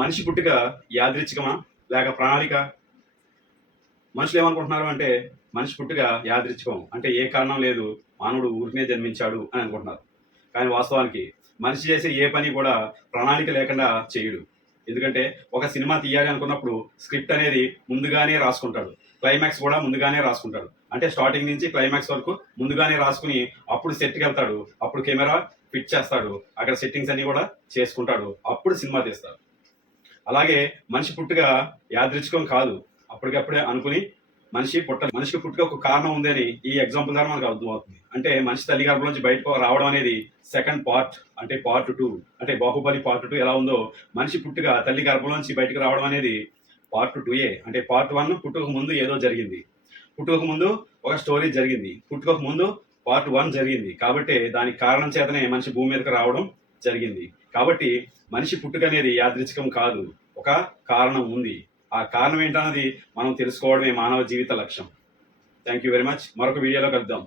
మనిషి పుట్టుక యాదృచ్ఛికమా లేక ప్రణాళిక? మనుషులు ఏమనుకుంటున్నారు అంటే మనిషి పుట్టుక యాదృచ్ఛికం అంటే ఏ కారణం లేదు, మానవుడు ఊరినే జన్మించాడు అని అనుకుంటున్నారు. కానీ వాస్తవానికి మనిషి చేసే ఏ పని కూడా ప్రణాళిక లేకుండా చేయడు. ఎందుకంటే ఒక సినిమా తీయాలి అనుకున్నప్పుడు స్క్రిప్ట్ అనేది ముందుగానే రాసుకుంటాడు, క్లైమాక్స్ కూడా ముందుగానే రాసుకుంటాడు. అంటే స్టార్టింగ్ నుంచి క్లైమాక్స్ వరకు ముందుగానే రాసుకుని అప్పుడు సెట్కి వెళ్తాడు, అప్పుడు కెమెరా ఫిట్ చేస్తాడు, అక్కడ సెట్టింగ్స్ అన్ని కూడా చేసుకుంటాడు, అప్పుడు సినిమా తీస్తాడు. అలాగే మనిషి పుట్టుక యాదృచ్ఛికం కాదు, అప్పటికప్పుడే అనుకుని మనిషికి పుట్టుక ఒక కారణం ఉందని ఈ ఎగ్జాంపుల్ ద్వారా మనకు అర్థమవుతుంది. అంటే మనిషి తల్లి గర్భంలోంచి బయటకు రావడం అనేది సెకండ్ పార్ట్, అంటే పార్ట్ 2. అంటే బాహుబలి పార్ట్ 2 ఎలా ఉందో, మనిషి పుట్టుక తల్లి గర్భంలోంచి బయటకు రావడం అనేది పార్ట్ 2A. అంటే పార్ట్ 1 పుట్టుక ముందు ఏదో జరిగింది, పుట్టుక ముందు ఒక స్టోరీ జరిగింది, పుట్టుక ముందు పార్ట్ 1 జరిగింది. కాబట్టి దానికి కారణం చేతనే మనిషి భూమి మీదకి రావడం జరిగింది. కాబట్టి మనిషి పుట్టుక అనేది యాదృచ్ఛికం కాదు, ఒక కారణం ఉంది. ఆ కారణం ఏంటన్నది మనం తెలుసుకోవడమే మానవ జీవిత లక్ష్యం. Thank you very much. మరొక వీడియోలో కలుద్దాం.